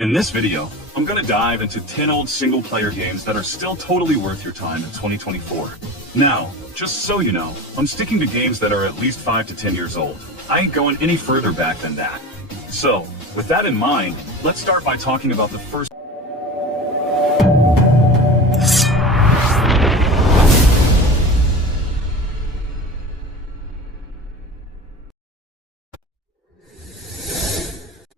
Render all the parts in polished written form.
In this video, I'm gonna dive into 10 old single-player games that are still totally worth your time in 2024. Now, just so you know, I'm sticking to games that are at least 5 to 10 years old. I ain't going any further back than that. So, with that in mind, let's start by talking about the first.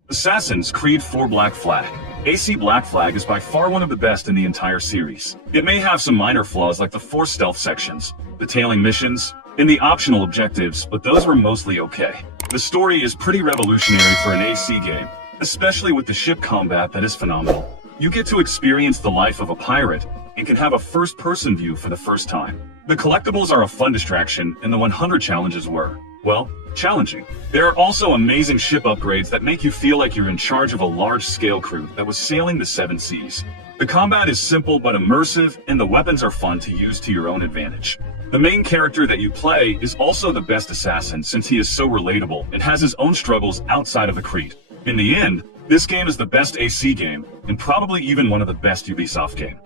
Assassin's Creed 4 Black Flag. AC Black Flag is by far one of the best in the entire series. It may have some minor flaws like the 4 stealth sections, the tailing missions, and the optional objectives, but those were mostly okay. The story is pretty revolutionary for an AC game, especially with the ship combat that is phenomenal. You get to experience the life of a pirate and can have a first-person view for the first time. The collectibles are a fun distraction, and the 100 challenges were, well, challenging. There are also amazing ship upgrades that make you feel like you're in charge of a large-scale crew that was sailing the 7 seas. The combat is simple but immersive, and the weapons are fun to use to your own advantage. The main character that you play is also the best assassin since he is so relatable and has his own struggles outside of the Creed. In the end, this game is the best AC game, and probably even one of the best Ubisoft games.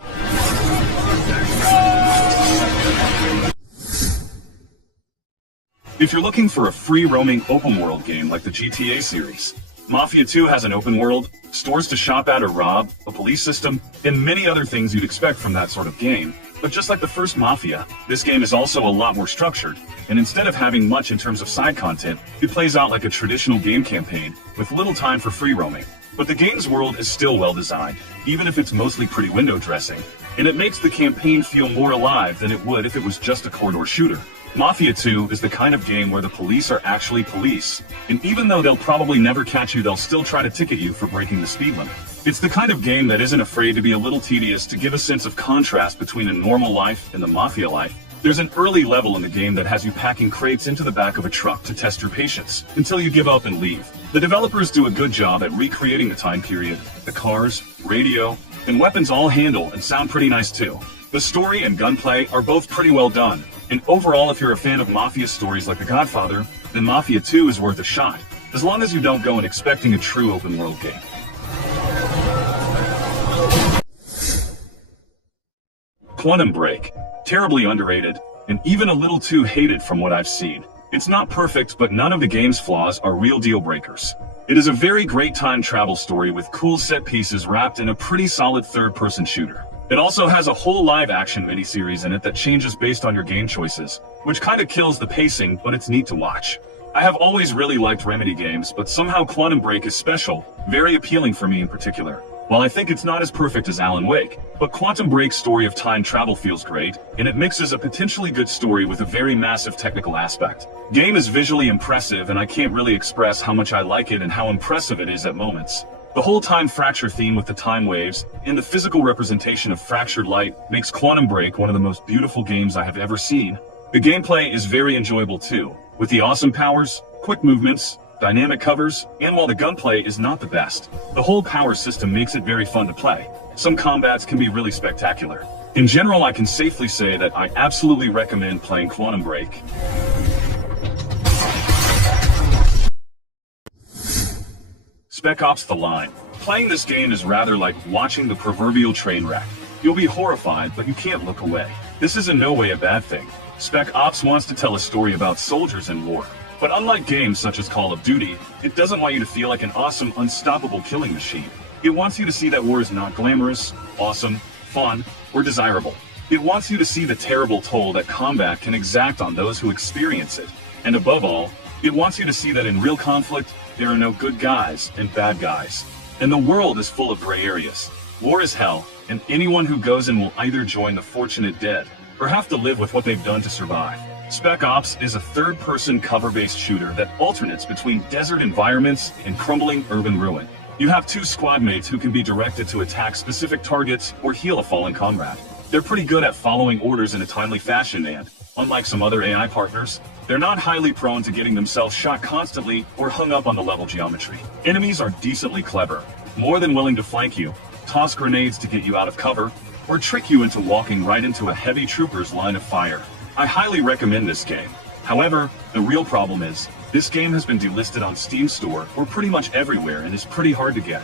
If you're looking for a free-roaming open-world game like the GTA series, Mafia 2 has an open world, stores to shop at or rob, a police system, and many other things you'd expect from that sort of game. But just like the first Mafia, this game is also a lot more structured, and instead of having much in terms of side content, it plays out like a traditional game campaign, with little time for free roaming. But the game's world is still well designed, even if it's mostly pretty window dressing, and it makes the campaign feel more alive than it would if it was just a corridor shooter. Mafia 2 is the kind of game where the police are actually police, and even though they'll probably never catch you, they'll still try to ticket you for breaking the speed limit. It's the kind of game that isn't afraid to be a little tedious to give a sense of contrast between a normal life and the Mafia life. There's an early level in the game that has you packing crates into the back of a truck to test your patience, until you give up and leave. The developers do a good job at recreating the time period. The cars, radio, and weapons all handle and sound pretty nice too. The story and gunplay are both pretty well done, and overall, if you're a fan of Mafia stories like The Godfather, then Mafia 2 is worth a shot, as long as you don't go in expecting a true open-world game. Quantum Break. Terribly underrated, and even a little too hated from what I've seen. It's not perfect, but none of the game's flaws are real deal breakers. It is a very great time travel story with cool set pieces wrapped in a pretty solid third-person shooter. It also has a whole live-action miniseries in it that changes based on your game choices, which kinda kills the pacing, but it's neat to watch. I have always really liked Remedy games, but somehow Quantum Break is special, very appealing for me in particular. While I think it's not as perfect as Alan Wake, but Quantum Break's story of time travel feels great, and it mixes a potentially good story with a very massive technical aspect. Game is visually impressive, and I can't really express how much I like it and how impressive it is at moments. The whole time fracture theme with the time waves, and the physical representation of fractured light makes Quantum Break one of the most beautiful games I have ever seen. The gameplay is very enjoyable too, with the awesome powers, quick movements, dynamic covers, and while the gunplay is not the best, the whole power system makes it very fun to play. Some combats can be really spectacular. In general, I can safely say that I absolutely recommend playing Quantum Break. Spec Ops: The Line. Playing this game is rather like watching the proverbial train wreck. You'll be horrified, but you can't look away. This is in no way a bad thing. Spec Ops wants to tell a story about soldiers in war. But unlike games such as Call of Duty, it doesn't want you to feel like an awesome, unstoppable killing machine. It wants you to see that war is not glamorous, awesome, fun, or desirable. It wants you to see the terrible toll that combat can exact on those who experience it. And above all, it wants you to see that in real conflict, there are no good guys and bad guys. And the world is full of gray areas. War is hell, and anyone who goes in will either join the fortunate dead, or have to live with what they've done to survive. Spec Ops is a third-person cover-based shooter that alternates between desert environments and crumbling urban ruin. You have 2 squad mates who can be directed to attack specific targets or heal a fallen comrade. They're pretty good at following orders in a timely fashion and, unlike some other AI partners, they're not highly prone to getting themselves shot constantly or hung up on the level geometry. Enemies are decently clever, more than willing to flank you, toss grenades to get you out of cover, or trick you into walking right into a heavy trooper's line of fire. I highly recommend this game. However, the real problem is, this game has been delisted on Steam Store or pretty much everywhere and is pretty hard to get.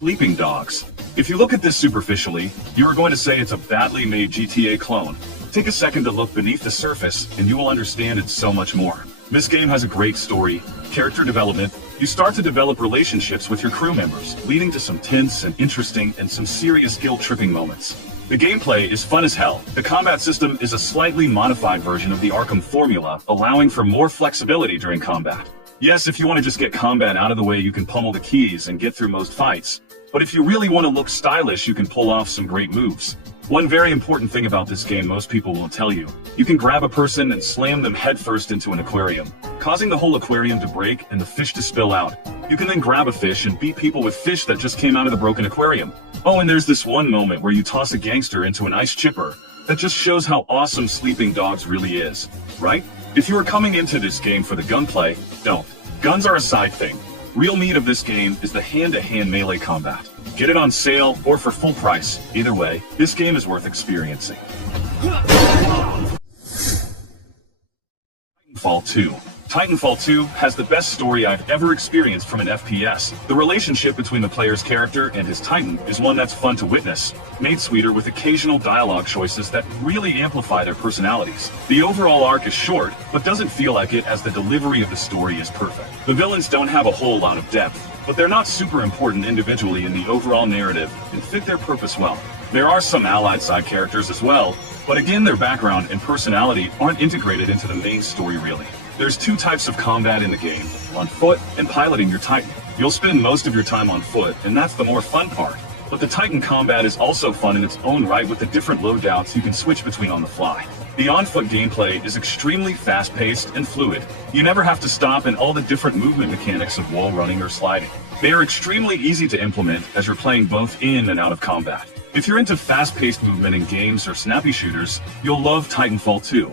Sleeping Dogs. If you look at this superficially, you are going to say it's a badly made GTA clone. Take a second to look beneath the surface, and you will understand it's so much more. This game has a great story, character development. You start to develop relationships with your crew members, leading to some tense and interesting and some serious guilt-tripping moments. The gameplay is fun as hell. The combat system is a slightly modified version of the Arkham formula, allowing for more flexibility during combat. Yes, if you want to just get combat out of the way, you can pummel the keys and get through most fights. But if you really want to look stylish, you can pull off some great moves. One very important thing about this game most people won't tell you: you can grab a person and slam them headfirst into an aquarium, causing the whole aquarium to break and the fish to spill out. You can then grab a fish and beat people with fish that just came out of the broken aquarium. Oh, and there's this one moment where you toss a gangster into an ice chipper. That just shows how awesome Sleeping Dogs really is, right? If you are coming into this game for the gunplay, don't. Guns are a side thing. Real meat of this game is the hand-to-hand melee combat. Get it on sale or for full price. Either way, this game is worth experiencing. Titanfall 2. Titanfall 2 has the best story I've ever experienced from an FPS. The relationship between the player's character and his Titan is one that's fun to witness, made sweeter with occasional dialogue choices that really amplify their personalities. The overall arc is short, but doesn't feel like it, as the delivery of the story is perfect. The villains don't have a whole lot of depth, but they're not super important individually in the overall narrative and fit their purpose well. There are some allied side characters as well, but again, their background and personality aren't integrated into the main story really. There's two types of combat in the game: on foot and piloting your Titan. You'll spend most of your time on foot, and that's the more fun part. But the Titan combat is also fun in its own right, with the different loadouts you can switch between on the fly. The on-foot gameplay is extremely fast-paced and fluid. You never have to stop in all the different movement mechanics of wall running or sliding. They are extremely easy to implement as you're playing both in and out of combat. If you're into fast-paced movement in games or snappy shooters, you'll love Titanfall 2.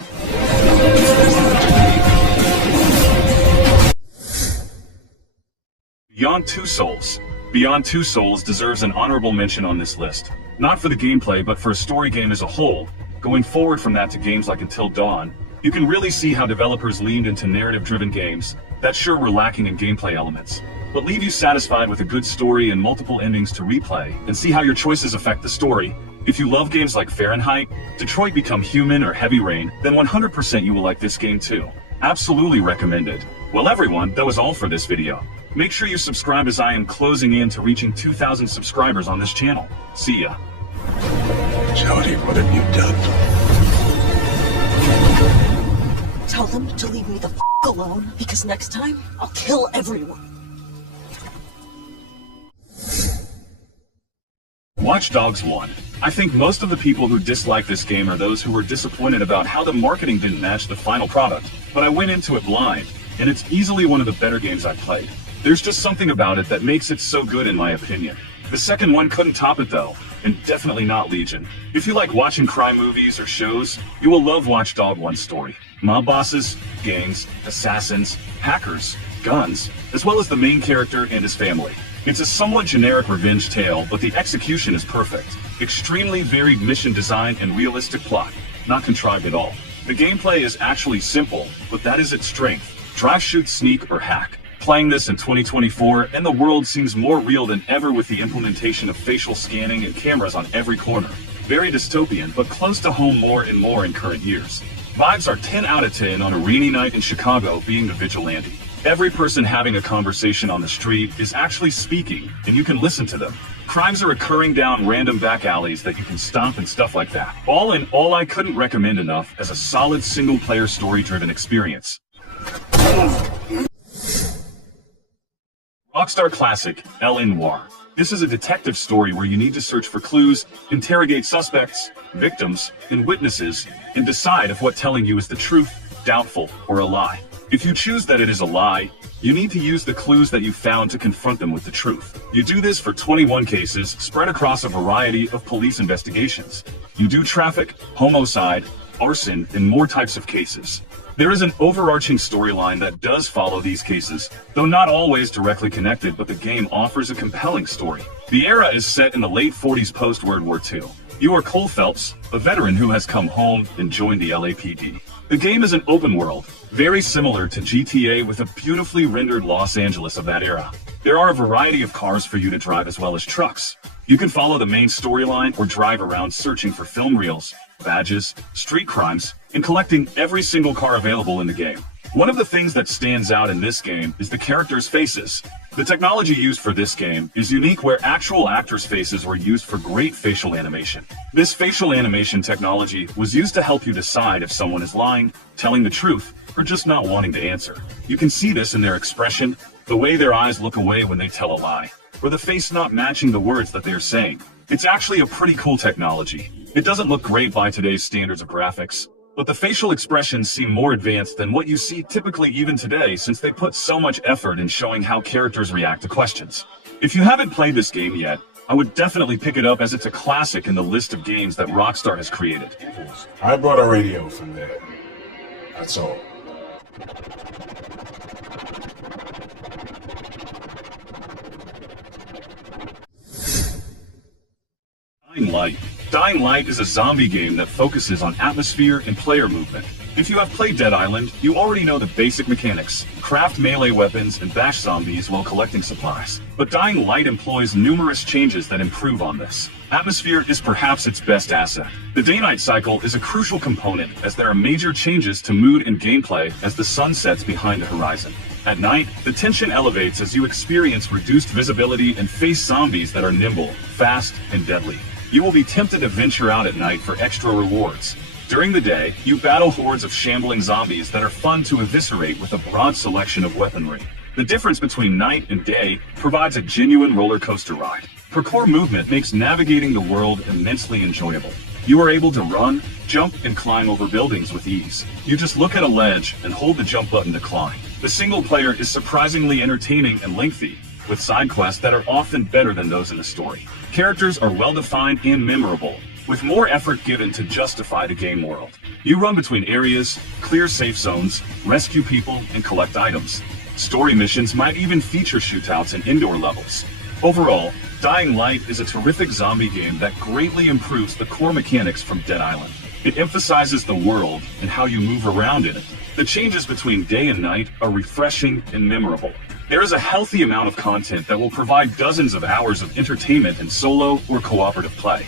Beyond Two Souls. Beyond Two Souls deserves an honorable mention on this list. Not for the gameplay, but for a story game as a whole. Going forward from that to games like Until Dawn, you can really see how developers leaned into narrative-driven games that sure were lacking in gameplay elements, but leave you satisfied with a good story and multiple endings to replay, and see how your choices affect the story. If you love games like Fahrenheit, Detroit Become Human, or Heavy Rain, then 100% you will like this game too. Absolutely recommended. Well everyone, that was all for this video. Make sure you subscribe, as I am closing in to reaching 2,000 subscribers on this channel. See ya. Jody, what have you done? Tell them to leave me the f*** alone, because next time, I'll kill everyone. Watch Dogs 1. I think most of the people who dislike this game are those who were disappointed about how the marketing didn't match the final product, but I went into it blind, and it's easily one of the better games I've played. There's just something about it that makes it so good in my opinion. The second one couldn't top it though, and definitely not Legion. If you like watching crime movies or shows, you will love Watch Dog 1's story. Mob bosses, gangs, assassins, hackers, guns, as well as the main character and his family. It's a somewhat generic revenge tale, but the execution is perfect. Extremely varied mission design and realistic plot, not contrived at all. The gameplay is actually simple, but that is its strength. Drive, shoot, sneak, or hack. Playing this in 2024, and the world seems more real than ever with the implementation of facial scanning and cameras on every corner. Very dystopian, but close to home more and more in current years. Vibes are 10 out of 10 on a rainy night in Chicago being the vigilante. Every person having a conversation on the street is actually speaking, and you can listen to them. Crimes are occurring down random back alleys that you can stop and stuff like that. All in all, I couldn't recommend enough as a solid single-player story-driven experience. Rockstar classic, L.A. Noire. This is a detective story where you need to search for clues, interrogate suspects, victims, and witnesses, and decide if what telling you is the truth, doubtful, or a lie. If you choose that it is a lie, you need to use the clues that you found to confront them with the truth. You do this for 21 cases spread across a variety of police investigations. You do traffic, homicide, arson, and more types of cases. There is an overarching storyline that does follow these cases, though not always directly connected, but the game offers a compelling story. The era is set in the late 40s post-World War II. You are Cole Phelps, a veteran who has come home and joined the LAPD. The game is an open world, very similar to GTA, with a beautifully rendered Los Angeles of that era. There are a variety of cars for you to drive as well as trucks. You can follow the main storyline or drive around searching for film reels, badges, street crimes, and collecting every single car available in the game. One of the things that stands out in this game is the characters' faces. The technology used for this game is unique, where actual actors' faces were used for great facial animation. This facial animation technology was used to help you decide if someone is lying, telling the truth, or just not wanting to answer. You can see this in their expression, the way their eyes look away when they tell a lie, or the face not matching the words that they're saying. It's actually a pretty cool technology. It doesn't look great by today's standards of graphics, but the facial expressions seem more advanced than what you see typically even today, since they put so much effort in showing how characters react to questions. If you haven't played this game yet, I would definitely pick it up, as it's a classic in the list of games that Rockstar has created. I bought a radio from there. That's all. Dying Light. Dying Light is a zombie game that focuses on atmosphere and player movement. If you have played Dead Island, you already know the basic mechanics: craft melee weapons and bash zombies while collecting supplies. But Dying Light employs numerous changes that improve on this. Atmosphere is perhaps its best asset. The day-night cycle is a crucial component, as there are major changes to mood and gameplay as the sun sets behind the horizon. At night, the tension elevates as you experience reduced visibility and face zombies that are nimble, fast, and deadly. You will be tempted to venture out at night for extra rewards. During the day, you battle hordes of shambling zombies that are fun to eviscerate with a broad selection of weaponry. The difference between night and day provides a genuine roller coaster ride. Parkour movement makes navigating the world immensely enjoyable. You are able to run, jump, and climb over buildings with ease. You just look at a ledge and hold the jump button to climb. The single player is surprisingly entertaining and lengthy, with side quests that are often better than those in the story. Characters are well-defined and memorable, with more effort given to justify the game world. You run between areas, clear safe zones, rescue people, and collect items. Story missions might even feature shootouts and indoor levels. Overall, Dying Light is a terrific zombie game that greatly improves the core mechanics from Dead Island. It emphasizes the world and how you move around in it. The changes between day and night are refreshing and memorable. There is a healthy amount of content that will provide dozens of hours of entertainment in solo or cooperative play.